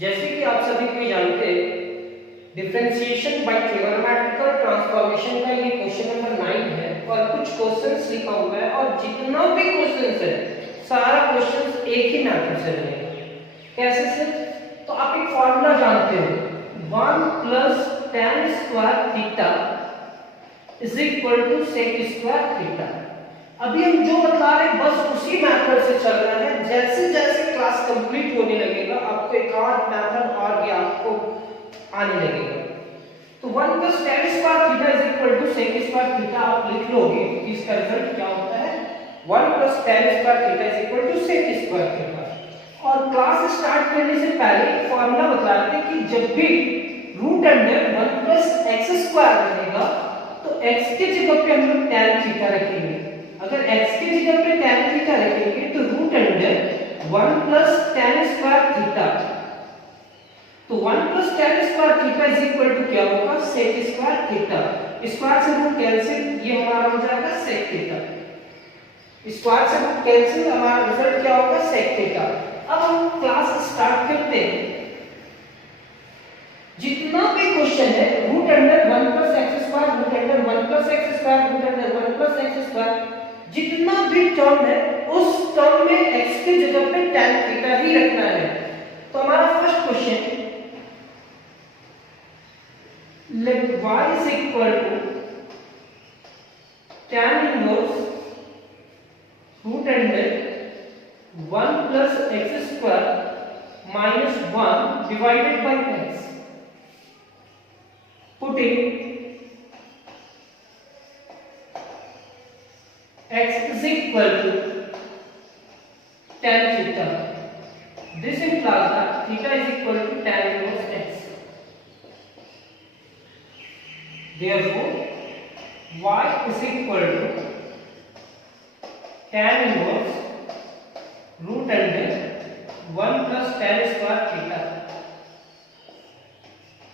जैसे कि आप सभी कोई जानते हैं, डिफरेंशिएशन बाय ट्रिगोनोमेट्रिकल ट्रांसफॉर्मेशन का ये क्वेश्चन नंबर 9 है और कुछ क्वेश्चंस लिखा हुआ है और जितना भी क्वेश्चंस है सारा क्वेश्चंस एक ही मेथड से बनेगा। कैसे से? तो आप एक फार्मूला जानते हो 1 + tan square theta = sec square theta. अभी हम जो बता रहे हैं बस उसी मेथड से चल रहा है। जैसे जैसे क्लास कंप्लीट होने लगेगा आपको एक और मेथड और भी आपको आने लगेगा। तो 1 + tan square theta = sec square theta आप लिख लोगे कि इसका रिजल्ट क्या होता है 1 + tan square theta = sec square theta. और क्लास स्टार्ट करने से पहले एक फार्मूला बता रहे थे कि जब भी रूट अंडर 1 + x स्क्वायर रहेगा तो x की जगह पे हम लोग tan थीटा रखेंगे। अगर x की जगह पे tan थीटा रखेंगे तो root under 1 + tan square theta, तो 1 + tan स्क्वायर थीटा क्या होगा sec स्क्वायर थीटा। स्क्वायर से रूट कैंसिल, ये हमारा हो जाएगा sec थीटा। स्क्वायर से रूट कैंसिल, हमारा रिजल्ट क्या होगा sec थीटा। अब हम क्लास स्टार्ट करते हैं। जितना भी क्वेश्चन है root under 1 + x square, root under 1 + x square, root under 1 + x square, जितना भी टर्म है उस टर्म में x की जगह पे tan थीटा ही रखना है। तो हमारा first question let y = tan inverse root under 1 + x square - 1 divided by x। Putting x = tan theta, this implies that theta = tan inverse x. Therefore, y = tan inverse root under 1 + tan square theta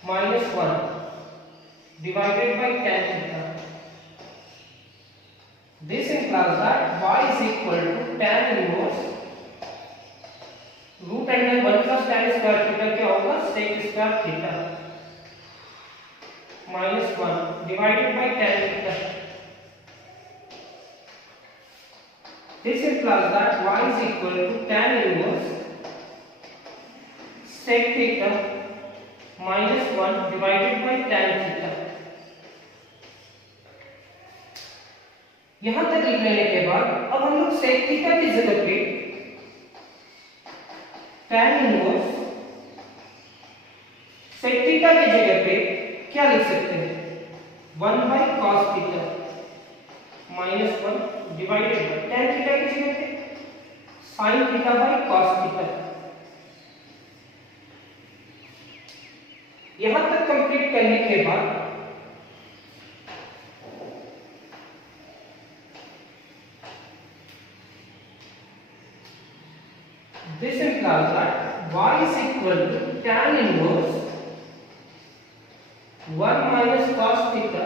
minus 1 divided by tan theta. This implies that y = tan inverse root under 1 + tan square theta क्या होगा sec square theta minus 1 divided by tan theta. This implies that y = tan inverse sec theta minus 1 divided by tan theta. यहां तक लिख लेने के बाद अब हम लोग sec थीटा की जगह पे tan इनवर्स sec थीटा की जगह पे क्या लिख सकते हैं 1 / cos theta minus 1 divided bye tan theta की जगह पे sin थीटा / cos थीटा। यहां तक कंप्लीट करने के बाद this implies that y = tan inverse 1 - cos theta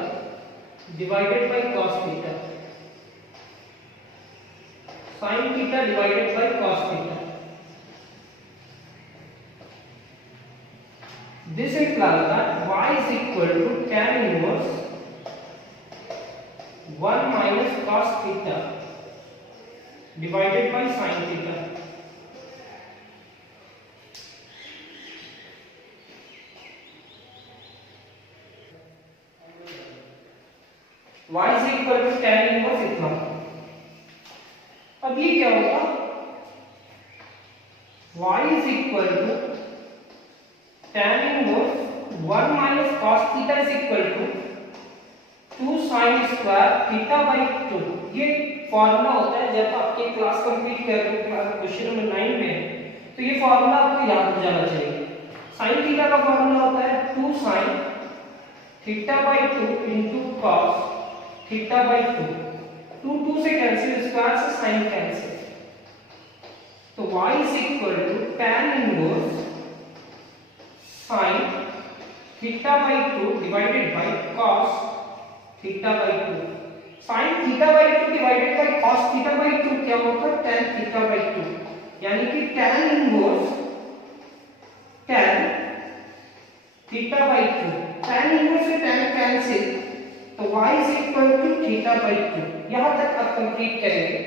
divided by cos theta sin theta divided by cos theta. This implies that y = tan inverse 1 - cos theta divided by sin theta. y = tan inverse इतना। अब ये क्या होगा y = tan inverse 1 - cos theta = 2 sin square theta by 2। ये formula होता है जब आपकी क्लास कंप्लीट कर रहे हो, क्वेश्चन नंबर 9 में है तो ये फॉर्मूला आपको याद हो जाना चाहिए। sin थीटा का फॉर्मूला होता है 2 sin theta by 2 into cos theta by 2। 2 से कैंसिल, स्क्वायर से साइन कैंसिल, तो y = tan inverse sin theta by 2 divided by cos theta by 2। sin theta by 2 divided by cos theta by 2 क्या होगा tan theta by 2, यानी कि tan inverse tan theta by 2, tan inverse से tan cancel, तो y is equal to theta by 2। यहां तक आप complete करेंगे।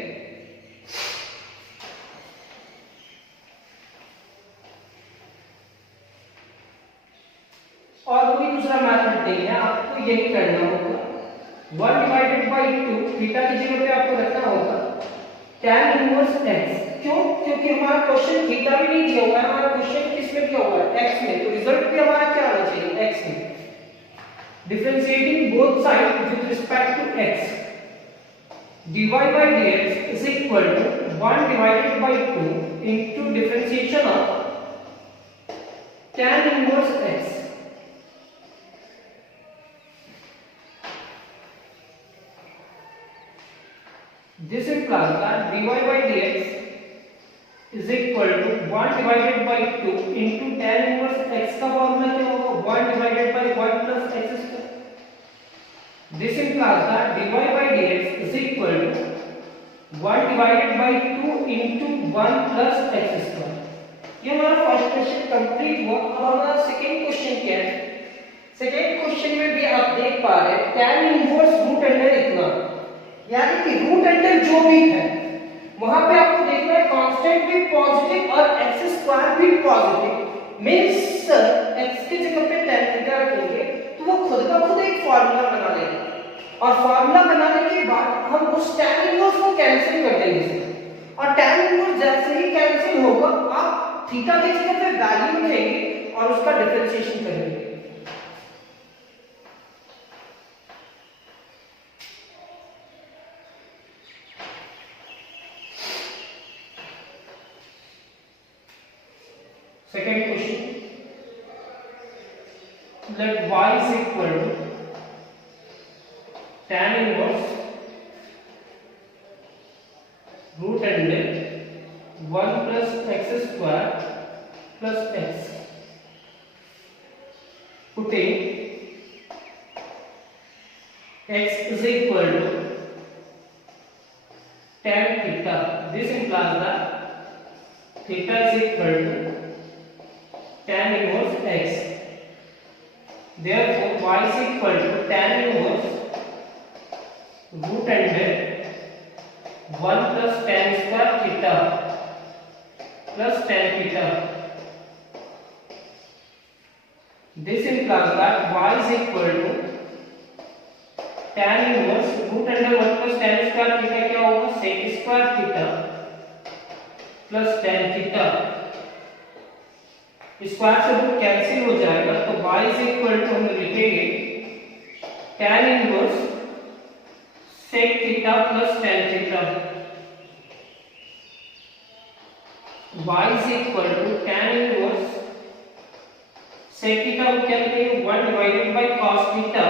और कोई दूसरा मेथड नहीं है, आपको यही करना होगा। 1 डिवाइडेड बाई 2, थीटा की जगह पे आपको रखना होगा tan इनवर्स x। क्यों? क्योंकि हमारा क्वेश्चन थीटा भी नहीं दिया हुआ है, हमारा क्वेश्चन किस में दिया हुआ है? x में। तो रिजल्ट भी हमारा क्या आना चाहिए? x में। Differentiating both side with respect to x, dy by dx is equal to 1 divided by 2 into differentiation of tan inverse x। This implies that dy by dx is equal to 1 divided by 2 into tan inverse x का formula क्या होगा? 1 divided by 1 plus x square। This implies that dy by dx is equal to 1 divided by 2 into 1 plus x square। ये हमारा first question complete हुआ। अब हमारा second question क्या है? सेकंड क्वेश्चन में भी आप देख पा रहे हैं tan इनवर्स रूट अंडर इतना, यानी कि रूट अंडर जो भी है वहां पे आपको देखना है कांस्टेंट भी पॉजिटिव और x स्क्वायर भी पॉजिटिव। मींस x की जगह पे tan थीटा रखेंगे तो वो खुद का खुद एक फार्मूला बना लेगा, और फार्मूला बनाने के बाद हम उस tan इनवर्स को कैंसिल कर देंगे। और tan इनवर्स जैसे ही कैंसिल होगा आप थीटा की जगह पे वैल्यू लेंगे और उसका डिफरेंशिएशन करेंगे। Second question, let y is equal to tan inverse root under 1 plus x square plus x, putting x is equal to tan theta। This implies that theta is equal to tan inverse x। Therefore y is equal to tan inverse root under 1 plus tan square theta plus tan theta। This implies that y is equal to tan inverse root under 1 plus tan square theta क्या होगा? sec square theta plus tan theta। Square से root cancel हो जाएगा, तो y is equal to हम लिखेंगे tan inverse sec theta plus tan theta. y is equal to tan inverse sec theta को क्या लिखेंगे? 1 डिवाइडेड बाय cos थीटा,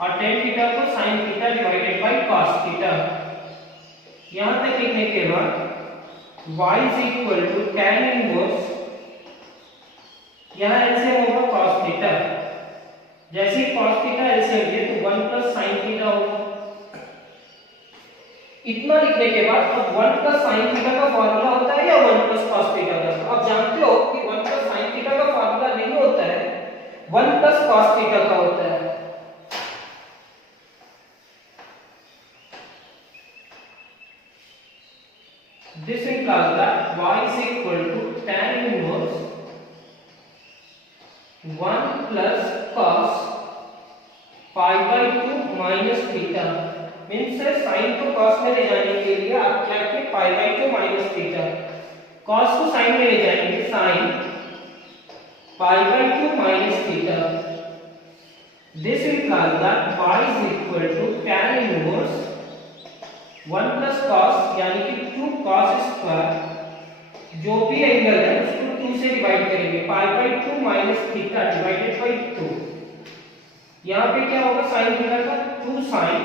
और tan थीटा को sin theta divided by cos theta. यहां तक लिखने के बाद y is equal to tan inverse, यहां एलसीएम होगा cos थीटा, जैसे ही cos थीटा एलसीएम लिया तो 1 plus sin थीटा होगा। इतना लिखने के बाद अब 1 plus sin थीटा का फार्मूला होता है या 1 plus cos थीटा का? तो आप जानते हो कि 1 plus sin थीटा का फार्मूला नहीं होता है, 1 plus cos थीटा का होता है। This implies that y is equal to tan inverse 1 plus cos pi by 2 minus theta। Means sign को cos में ले जाने के लिए आप क्या किए? pi by 2 minus theta। cos को sin में ले जाएंगे, sin pi by 2 minus theta। This implies that y is equal to tan inverse 1 plus cos यानी कि 2 cos स्क्वायर, जो भी एंगल है उसको 2 से डिवाइड करेंगे, पाई by 2 minus theta divided by 2। यहाँ पे क्या होगा? साइन थीटा का 2 sign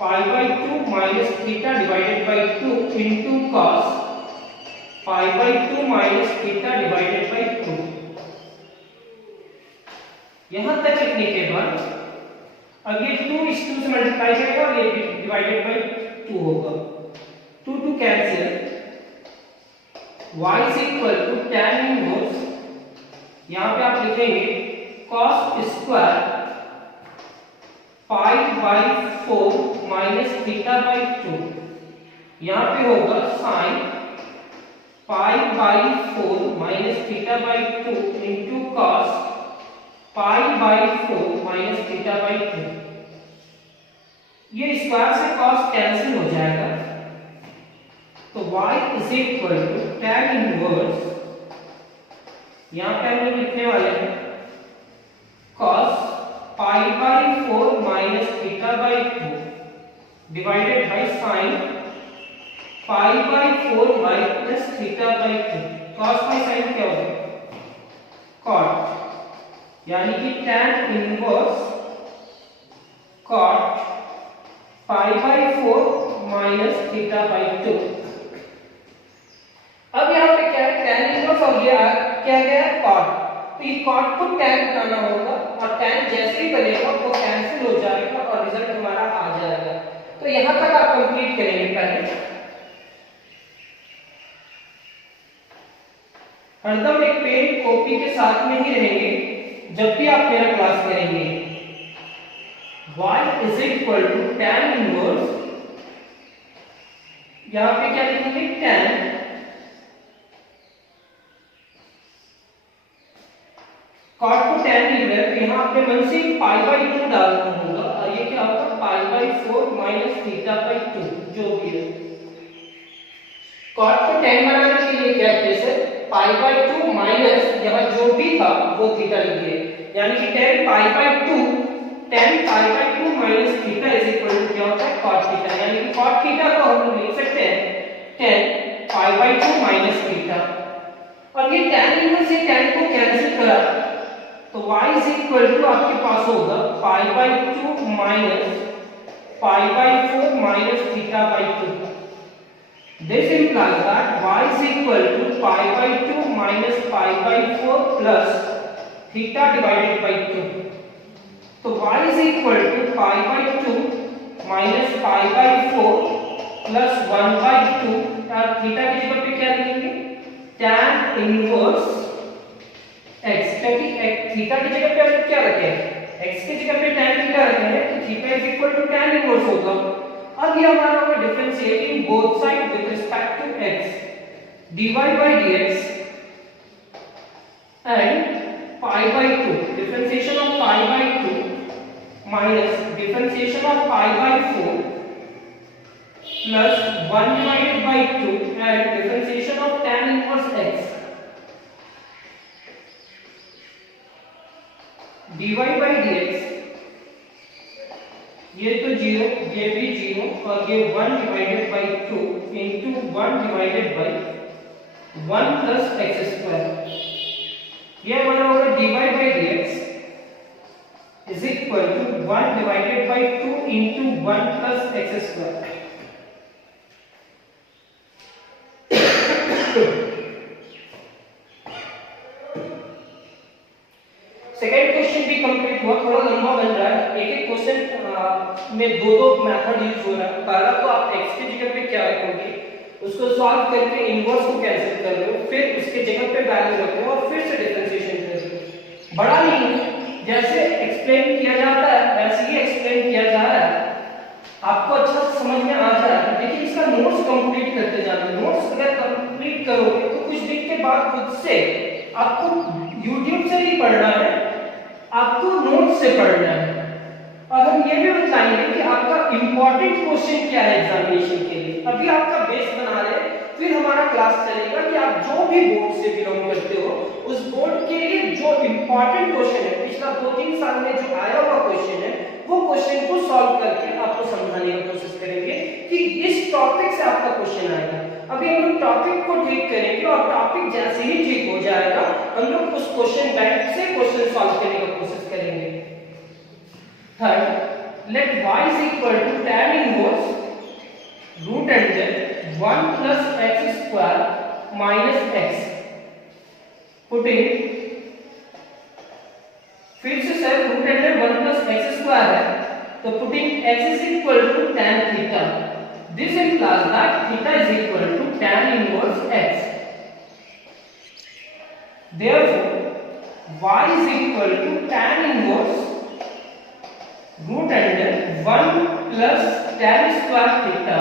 pi by 2 minus theta divided by 2 into cos pi by 2 minus theta divided by 2। यहाँ तक लिखने के बाद अगले 2 इस 2 से मल्टीप्लाई करेगा और ये डिवाइडेड बाई 2 होगा, 2 2 cancel. y is equal to tan inverse, यहाँ पे आप लिखेंगे cos square pi by 4 minus theta by 2, यहाँ पे होगा sign pi by 4 minus theta by 2 into cos pi by 4 minus theta by 2। ये स्क्वायर से कॉस कैंसिल हो जाएगा, तो y is equal to tan inverse, यहाँ पे हम लोग लिखने वाले हैं cos pi by 4 minus theta by 2 divided by sine pi by 4 by plus theta by 2। cos by sine क्या होगा cot, यानी कि tan inverse cot pi by 4 minus theta by 2। अब यहाँ पे क्या है tan इनवर्स और ये क्या गया है cot, तो इस cot को tan बनाना होगा और tan जैसे ही बनेगा वो कैंसिल हो जाएगा और रिजल्ट हमारा आ जाएगा। तो यहाँ तक आप कंप्लीट करेंगे। पहले हरदम एक पेन कॉपी के साथ में ही रहेंगे जब भी आप मेरा क्लास करेंगे। y is equal to tan inverse, यहाँ पे क्या लिखेंगे tan cot को tan लिख रहे हैं, तो यहाँ अपने मन से पाई बाई 2 डालना होगा और ये क्या होगा पाई बाई 4 माइनस थीटा बाई 2 जो भी है। cot को tan बनाने के लिए क्या केस है पाई बाई 2 माइनस यहाँ जो भी था वो थीटा लिख दिए, यानी कि tan pi by 2 minus theta is equal to क्या होता है cot थीटा, यानी कि cot थीटा को हम लोग लिख सकते हैं tan pi by 2 minus theta. और ये tan इनवर्स से tan को कैंसिल करा तो y इज इक्वल टू आपके पास होगा पाई by 2 minus pi by 4 minus theta by 2। This implies that y is equal to pi by 2 minus pi by 4 plus theta divided by 2। तो y is equal to pi by 2 minus pi by 4 plus 1 by 2 और theta की जगह पे क्या लिखेंगे tan inverse x, क्योंकि theta की जगह पे हम क्या रखे हैं x की जगह पे tan थीटा रखे हैं, तो theta is equal to tan inverse होगा। अब ये हमारा होगा differentiating both side with respect to x dy by dx and pi by 2 differentiation of pi by 2 minus differentiation of pi by 4 plus 1 divided by 2 and differentiation of tan inverse x dy by dx, ये तो 0 ये भी 0 और ये 1 divided by 2 into 1 divided by 1 plus x square, ये हमारा होगा dy by dx is equal to 1 divided by 2 into 1 plus x square. Second question भी कंप्लीट हुआ, थोड़ा लंबा बन रहा है, एक एक क्वेश्चन में दो मेथड यूज हो रहा है। पहला तो आप x की जगह पे क्या रखोगे उसको सॉल्व करके इनवर्स को कैंसिल कर रहे हो, फिर उसके जगह पे वैल्यू रख रहे हो और फिर से डिफरेंशिएशन कर रहे हो। बड़ा नहीं है, जैसे एक्सप्लेन किया जाता है वैसे ही एक्सप्लेन किया जा रहा है, आपको अच्छा समझ में आ जा रहा है। लेकिन इसका नोट्स कंप्लीट करते जाना, नोट्स अगर कंप्लीट करोगे तो कुछ दिन के बाद खुद से आपको YouTube से नहीं पढ़ना है, आपको नोट्स से पढ़ना है। और हम ये भी बताएंगे कि आपका इंपॉर्टेंट क्वेश्चन क्या है एग्जामिनेशन के लिए। अभी आपका बेस बना रहे हैं, फिर हमारा क्लास चलेगा कि आप जो भी बोर्ड से बिलोंग करते हो उस बोर्ड के लिए जो इंपॉर्टेंट क्वेश्चन है, पिछला 2-3 साल में जो आया हुआ क्वेश्चन है, वो क्वेश्चन को सॉल्व करके आपको समझाने की कोशिश करेंगे कि इस टॉपिक से आपका क्वेश्चन आएगा। अभी हम लोग टॉपिक को ठीक करेंगे और टॉपिक जैसे ही ठीक हो जाएगा हम लोग उस क्वेश्चन बैंक से क्वेश्चन सॉल्व करने की कोशिश करेंगे। Third, let y is equal to tan inverse root under 1 plus x square minus x, putting फिर से sir root under 1 plus x square है, तो putting x is equal to tan theta, this implies that theta is equal to tan inverse x. Therefore y is equal to tan inverse root under 1 plus tan square theta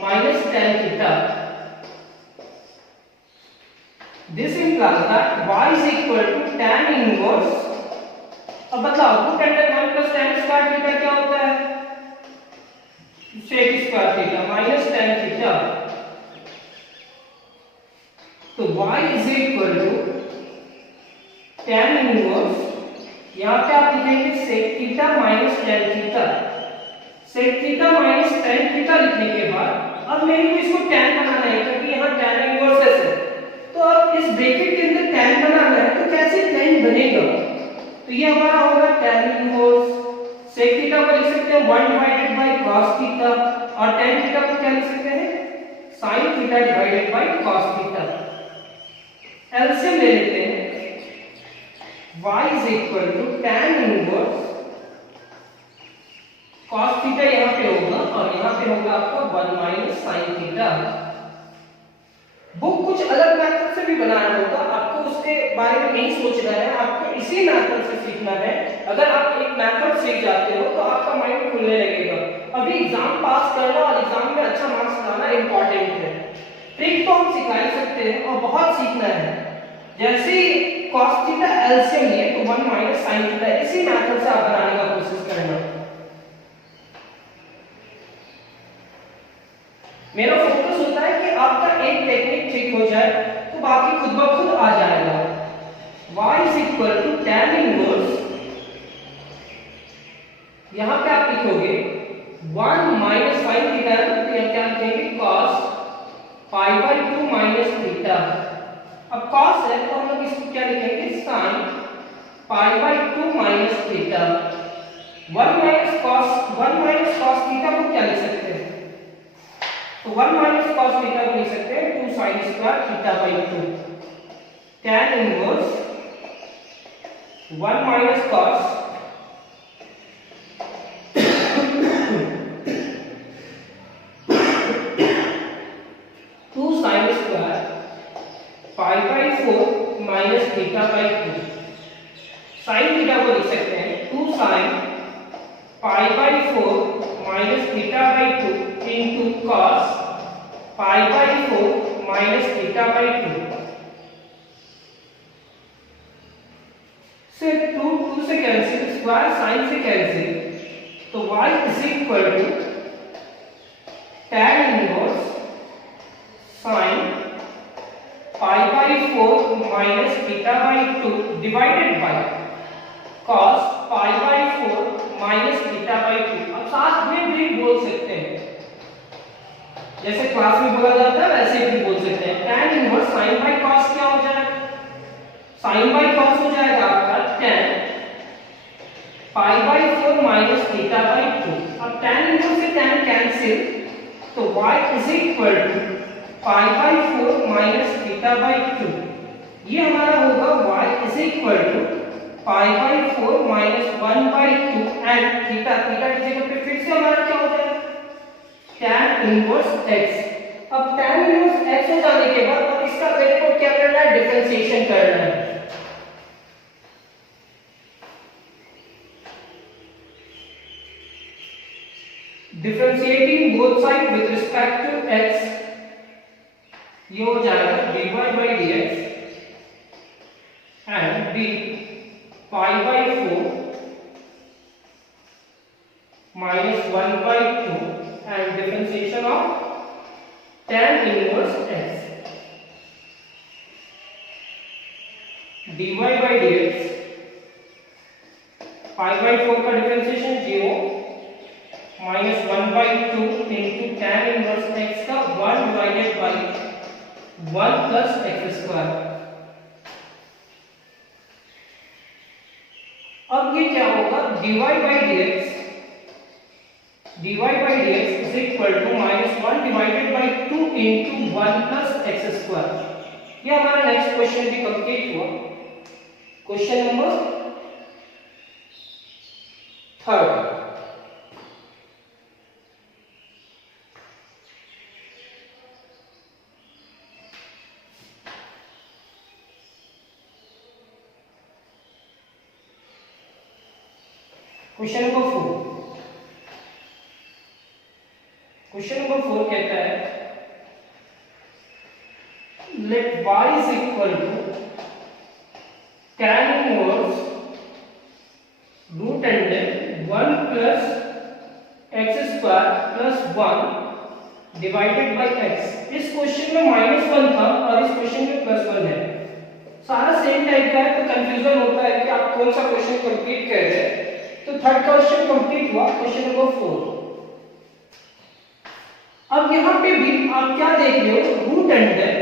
minus tan theta. This implies that y is equal to tan inverse, अब बताओ root under 1 plus tan square theta क्या होता है? sec square theta minus tan theta. तो y is equal to tan inverse, यहाँ पे आप लिखेंगे sec theta minus tan theta. sec theta minus tan theta लिखने के बाद अब मेरे को इसको tan बनाना है क्योंकि यहाँ tan inverse है, तो अब इस ब्रैकेट के अंदर tan बनाना है, तो कैसे tan बनेगा? तो ये हमारा होगा tan इनवर्स sec थीटा को लिख सकते हैं 1 डिवाइडेड बाय cos थीटा और tan थीटा को क्या लिख सकते हैं sin theta divided by cos theta. LCM ले लेते हैं. y is equal to tan inverse cos theta यहाँ पे होगा और यहाँ पे होगा आपका 1 माइनस sin थीटा. बुक कुछ अलग मेथड से भी बनाया होगा, आपको उसके बारे में नहीं सोचना है, आपको इसी मेथड से सीखना है. अगर आप एक मेथड सीख जाते हो तो आपका माइंड खुलने लगेगा. अभी एग्जाम पास करना और एग्जाम में अच्छा मार्क्स लाना इंपॉर्टेंट है. ट्रिक तो हम सिखा ही सकते हैं और बहुत सीखना है. जैसे cos थीटा एलसीएम लिए तो 1 माइनस sin थीटा, इसी मेथड से आप बनाने का कोशिश करना. मेरा फोकस होता है कि आपका एक टेक्निक ठीक हो जाए तो बाकी खुद ब खुद आ जाएगा. y is equal to tan inverse, यहां पे आप लिखोगे 1 माइनस sin थीटा, तो यहां क्या लिखेंगे cos pi by 2 minus theta. अब cos है तो हम लोग इसको क्या लिखेंगे sin pi by 2 minus theta. 1 minus cos theta को क्या लिख सकते हैं? तो 1 माइनस cos थीटा को लिख सकते हैं 2 sin square theta by 2. tan inverse 1 minus cos 2 sin square pi by 4 minus theta by 2. sin theta को लिख सकते हैं 2 sin pi by 4 minus theta by 2 into cos pi by 4 minus theta by 2. से 2 से कैंसिल, स्क्वायर साइन से cancel, तो y is equal to tan inverse sin pi by 4 minus theta by 2 divided by cos pi by 4 minus theta by 2. अब साथ में भी बोल सकते हैं, जैसे क्लास में बोला जाता है वैसे भी बोल सकते हैं. tan inverse sin by cos क्या हो जाएगा? sin बाय cos हो जाएगा आपका tan pi by 4 minus theta by 2. अब tan इनवर्स से tan कैंसिल, तो y is equal to pi by 4 minus theta by 2. ये हमारा होगा y is equal to pi by 4 minus 1 by 2 and theta की जगह पे फिर से हमारा क्या हो जाएगा tan इनवर्स x. अब tan इनवर्स x हो जाने के बाद अब इसका मेरे को क्या करना है? डिफरेंशिएशन करना है. Differentiating both side with respect to x, ये हो जाएगा dy by dx and b pi by 4 minus 1 by 2 and differentiation of tan inverse x. dy by dx pi by 4 का differentiation 0 minus 1 by 2 into tan inverse x का 1 divided by 1 plus x square. अब ये क्या होगा? dy by dx is equal to minus 1 divided by 2 into 1 plus x square. ये हमारा next question भी complete हुआ. Question number 3. Question number 4, question number 4 कहता है let y is equal to tan inverse root under 1 plus x square plus 1 divided by x। इस question में -1 था और इस क्वेश्चन में +1 है। सारा सेम टाइप का है तो कंफ्यूजन होता है कि आप कौन सा क्वेश्चन कंप्लीट कर रहे हैं। तो थर्ड क्वेश्चन कंप्लीट हुआ, क्वेश्चन नंबर 4। अब यहाँ पे भी आप क्या देख रहे हो, root under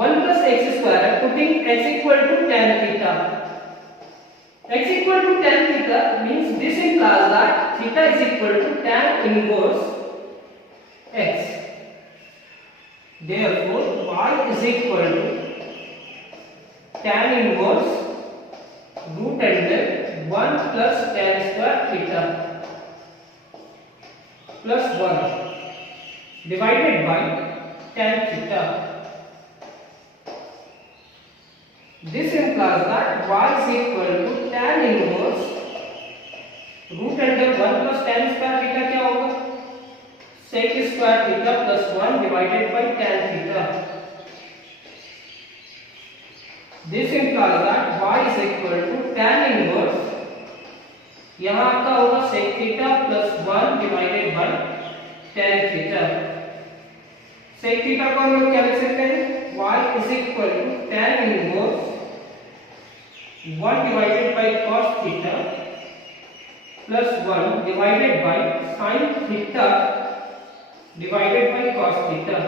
1 plus x square है, putting x equal to tan theta। x equal to tan theta means this implies that theta is equal to tan inverse x। Therefore y is equal to tan inverse root under 1 plus tan square theta plus 1 divided by tan theta। This implies that y is equal to tan inverse root under 1 plus tan square theta क्या होगा, sec square theta plus 1 divided by tan theta। This implies that y is equal to tan inverse, यहाँ आपका होगा sec theta plus 1 divided by tan theta। sec theta को हम लोग क्या लिख सकते हैं, y is equal to tan inverse 1 divided by cos theta plus 1 divided by sin theta divided by cos theta।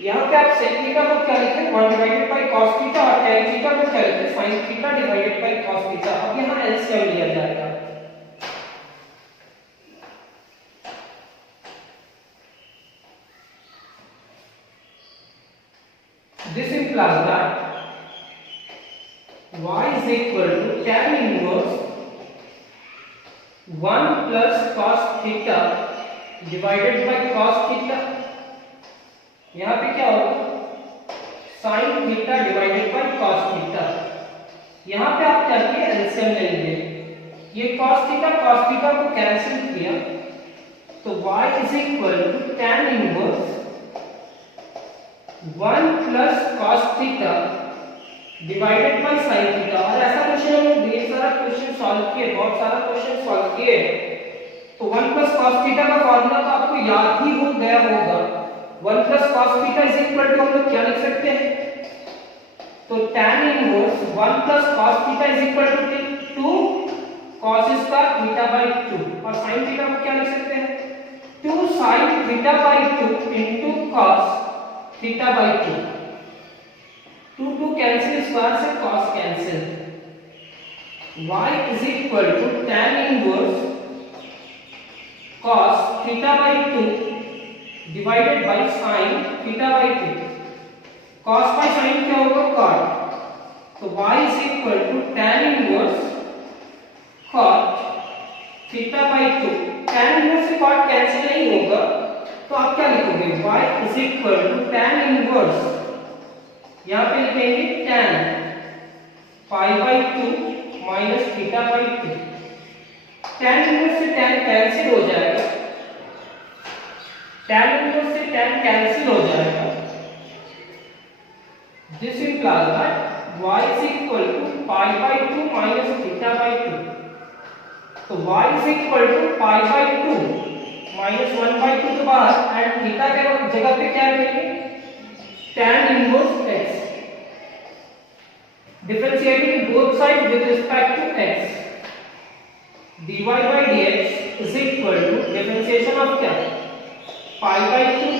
यहाँ पे आप sec theta को क्या लिखें, 1 divided by cos theta और tan theta को क्या लिखें, sin theta divided by cos theta। अब यहाँ LCM लिया जाएगा। This implies that y is equal to tan inverse 1 plus cos theta divided by cos theta। यहाँ पे क्या होगा, sin theta divided by cos theta। यहाँ पे आप क्या किए, एलसीएम ले लीजिए। ये cos theta को कैंसिल किया तो y is equal to tan inverse 1 plus cos theta divided by sin theta। और ऐसा क्वेश्चन हमने ढेर सारा क्वेश्चन सॉल्व किए, बहुत सारा क्वेश्चन सॉल्व किए। तो 1 plus cos theta का फॉर्मूला तो आपको याद ही हो गया होगा। 1 plus cos theta is equal to हम लोग क्या लिख सकते हैं, तो tan inverse 1 plus cos theta is equal to 2 cos square theta by 2। और sin theta को क्या लिख सकते हैं, 2 sin theta by 2 into cos theta by 2। 2 cancel, square से cos cancel. y is equal to tan inverse cos theta by 2 divided by sin theta by 2। cos by sin क्या होगा, cot। तो y is equal to tan inverse cot theta by 2। tan inverse से cot cancel नहीं होगा तो आप क्या लिखोगे, y is equal to tan inverse, यहाँ पे लिखेंगे tan pi by 2 minus theta by 2। tan inverse से tan कैंसिल हो जाएगा, tan inverse से tan कैंसिल हो जाएगा। This implies that y is equal to pi by 2 minus theta by 2। तो y is equal to pi by 2 minus 1 by 2 के बाद and theta के जगह पे क्या रखेंगे, tan inverse x। Differentiating both sides with respect to x, dy by dx is equal to differentiation of क्या, pi by 2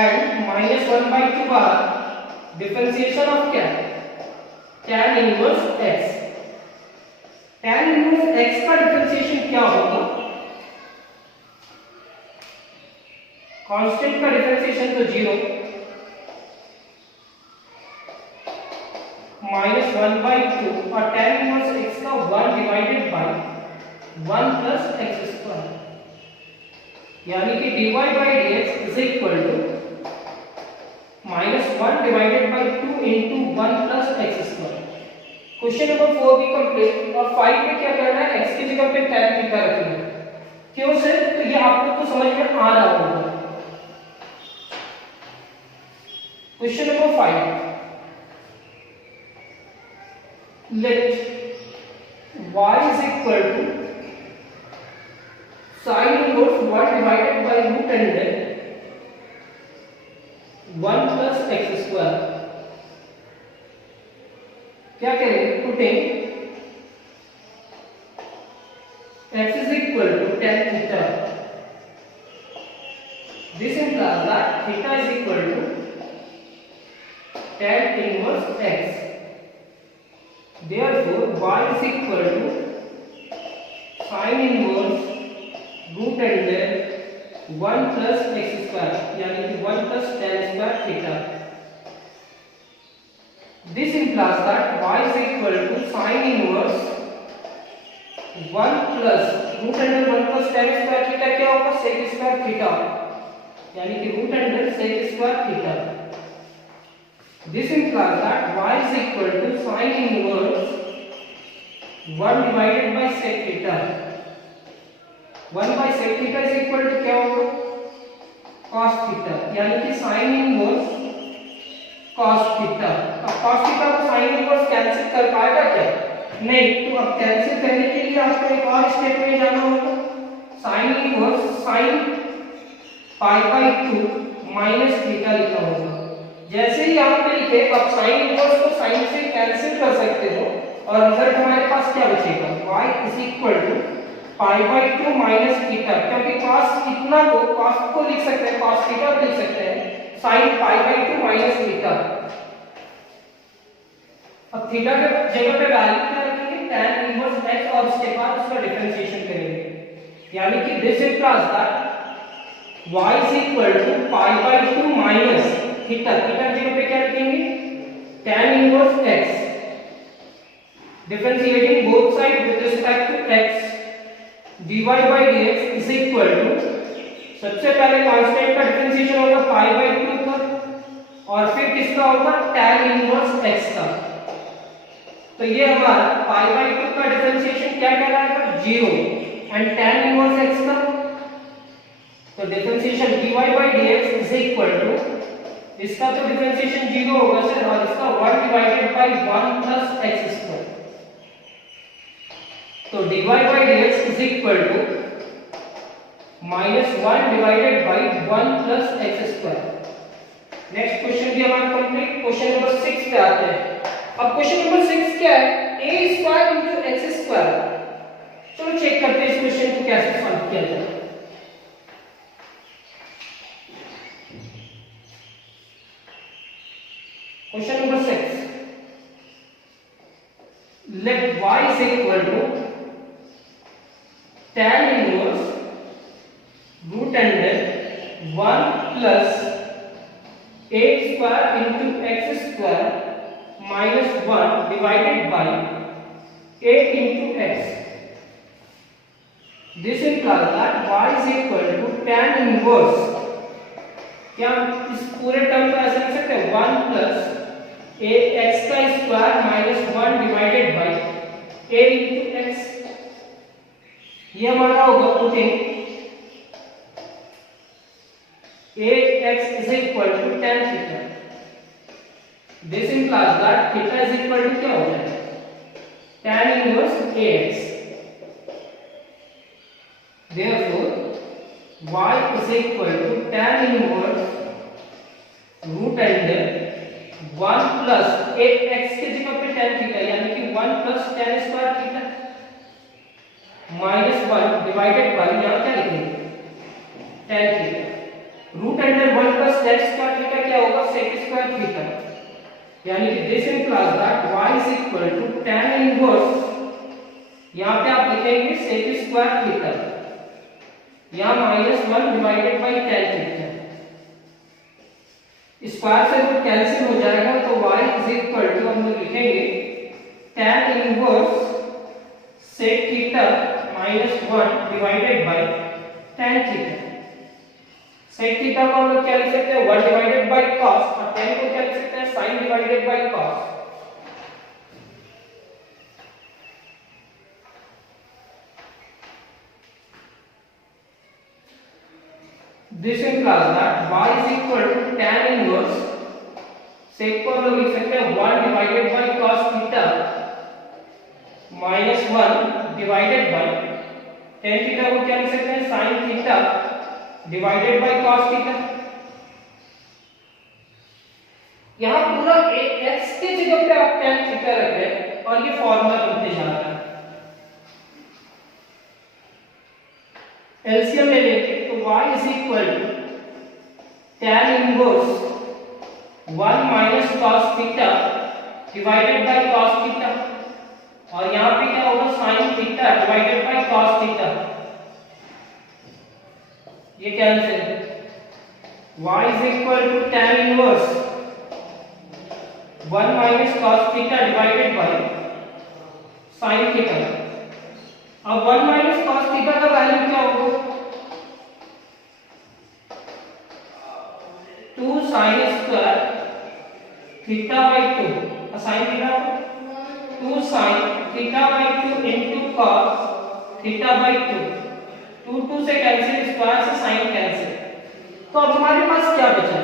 and minus 1 by 2 बाद differentiation of क्या, tan inverse x। tan inverse x का differentiation क्या होगा, constant का differentiation तो 0 minus 1 by 2 और tan inverse x का 1 divided by 1 plus x square, यानी कि dy by dx is equal to minus 1 divided by 2 into 1 plus x square. Question number 4 भी कंप्लीट। और 5 में क्या करना है, x की जगह पे tan थीटा रखना है। क्यों सर, तो ये आपको तो समझ में आ रहा होगा। Question number 5, let y is equal to sin inverse 1 divided by root under 1 plus x square। क्या करेंगे, putting x is equal to tan theta, this implies that theta is equal to tan inverse x, therefore y is equal to sin inverse root under 1 plus x square, यानी कि 1 plus tan square theta। This implies that y is equal to sin inverse 1 plus root under 1 plus tan square theta क्या होगा, sec square theta, यानी कि root under sec square theta। This implies that y is equal to sin inverse 1 divided by sec theta। 1 by sec theta is equal to क्या होगा, cos theta, यानी कि sin inverse cos theta। अब cos theta को sin inverse cancel कर पाएगा क्या, नहीं। तो अब कैंसिल करने के लिए आपको एक और स्टेप में जाना होगा। sin inverse sin pi by 2 minus theta लिखा होगा। जैसे ही यहाँ पे लिखे, अब sin inverse को sin से कैंसिल कर सकते हो और रिजल्ट हमारे पास क्या बचेगा, y is equal to pi by 2 minus theta, क्योंकि cos इतना को cos को लिख सकते हैं, cos theta को लिख सकते हैं sin pi by 2 minus theta। अब थीटा के जगह पे वैल्यू क्या रखेंगे, tan इनवर्स x, और उसके बाद उसका डिफरेंशिएशन करेंगे, यानी कि this implies that y is equal to pi by 2 minus theta, theta की जगह पे क्या रखेंगे, tan inverse x, differentiating both side with respect to x, dy by dx is equal to, सबसे पहले कांस्टेंट का डिफरेंशिएशन होगा पाई बाय 2 का, और फिर किसका होगा, tan इनवर्स x का। तो ये हमारा पाई बाय 2 का डिफरेंशिएशन क्या कहलाएगा, 0, एंड tan इनवर्स x का, तो differentiation dy by dx is equal to, इसका तो डिफरेंशिएशन 0 होगा सर, और इसका 1 divided by 1 plus x square. तो dy by dx is equal to -1 divided by 1 plus x square। Next question भी हमारा कंप्लीट। क्वेश्चन नंबर 6 पे आते हैं। अब क्वेश्चन नंबर 6 क्या है, a square into x square. चलो चेक करते हैं इस क्वेश्चन को कैसे सॉल्व किया जाए। Question number 6, let y is equal to tan inverse root under 1 plus a square into x square minus 1 divided by a into x। This implies that y is equal to tan inverse, क्या इस पूरे term को ऐसे लिख सकते हैं, 1 plus a x का square minus 1 divided by a into x। ये हमारा होगा putting ax is equal to tan theta। This implies that theta is equal to क्या हो जाएगा, tan inverse ax। Therefore y is equal to tan inverse root under 1 plus ax की जगह पे tan theta, यानी कि 1 plus tan square theta minus 1 divided by, यहाँ क्या लिखेंगे, tan theta, रूट under 1 plus tan square theta क्या होगा, sec square theta, यानी कि this implies that y is equal to tan inverse, यहाँ पे आप लिखेंगे sec square theta, यहाँ -1 divided by tan theta, square से रूट कैंसिल हो जाएगा, तो y is equal to हम लोग लिखेंगे tan inverse sec theta -1 divided by tan theta। sec theta को हम लोग क्या लिख सकते हैं, 1 divided by cos, और tan को क्या लिख सकते हैं, sin divided by cos। This implies that y is equal to tan inverse, sec को हम लोग लिख सकते हैं 1 divided by cos theta minus 1 divided by tan theta को क्या लिख सकते हैं sin theta divided by cos theta। यहाँ पूरा x की जगह पे आप tan theta रख रहे हैं और ये फॉर्मूला बनते जा रहा है। एलसीएम ले लेते तो y is equal to tan inverse 1 minus cos theta divided by cos theta, और यहाँ पे क्या होगा sin theta divided by cos theta, ये cancel. y is equal to tan inverse 1 minus cos theta divided by sin theta। अब 1 minus cos theta का value क्या होगा 2 sin square theta by 2, sin theta 2 sin theta by 2 into cos theta by 2, 2 से cancel, square से sin cancel. तो अब हमारे पास क्या बचा?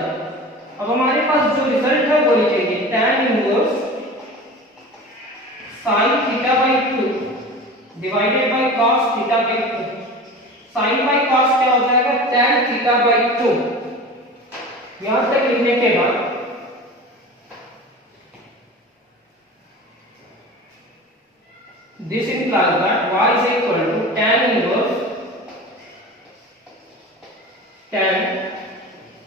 अब हमारे पास जो रिजल्ट है वो लिखेंगे tan inverse sin theta by 2 divided by cos theta by 2। sin by cos क्या हो जाएगा tan थीटा बाय 2। यहां तक लिखने के बाद this implies that y is equal to tan inverse tan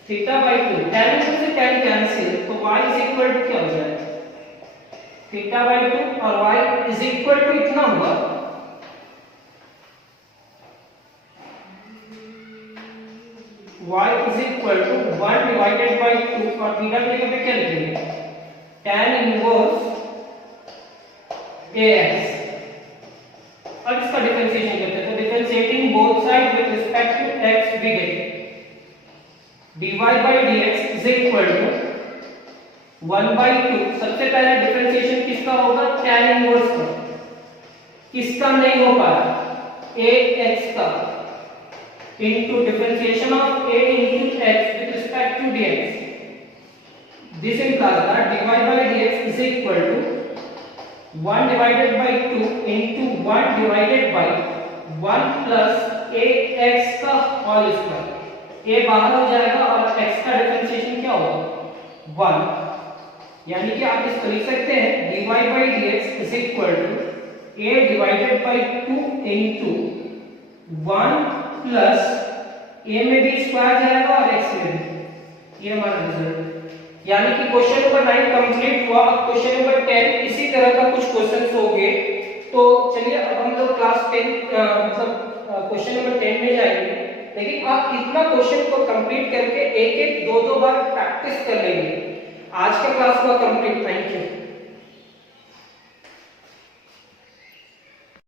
theta by 2। tan inverse से tan कैंसिल, तो y is equal to क्या हो जाएगा थीटा बाय 2 और y is equal to इतना हुआ y is equal to 1 divided by 2 और theta की जगह पे क्या लिखेंगे tan इनवर्स ax, और इसका डिफरेंशिएशन करते हैं। तो differentiating both side with respect to x we get dy by dx is equal to 1 by 2। सबसे पहले डिफरेंशिएशन किसका होगा tan इनवर्स का, किसका नहीं हो पाया ax का, into differentiation of a into x with respect to dx। This implies that dy by dx is equal to 1 divided by 2 into 1 divided by 1 plus ax का होल स्क्वायर। a बाहर हो जाएगा और x का differentiation क्या होगा 1, यानी कि आप इसको लिख सकते हैं dy by dx is equal to a divided by 2 into 1 plus a में भी स्क्वायर जाएगा और x में भी। ये हमारा रिजल्ट, यानी कि क्वेश्चन नंबर 9 कंप्लीट हुआ। अब क्वेश्चन नंबर 10 इसी तरह का कुछ क्वेश्चंस होंगे। तो चलिए अब हम लोग क्लास 10 मतलब क्वेश्चन नंबर 10 में जाएंगे, लेकिन आप इतना क्वेश्चन को कंप्लीट करके एक एक दो बार प्रैक्टिस कर लेंगे। आज का क्लास हुआ कंप्लीट। Thank you.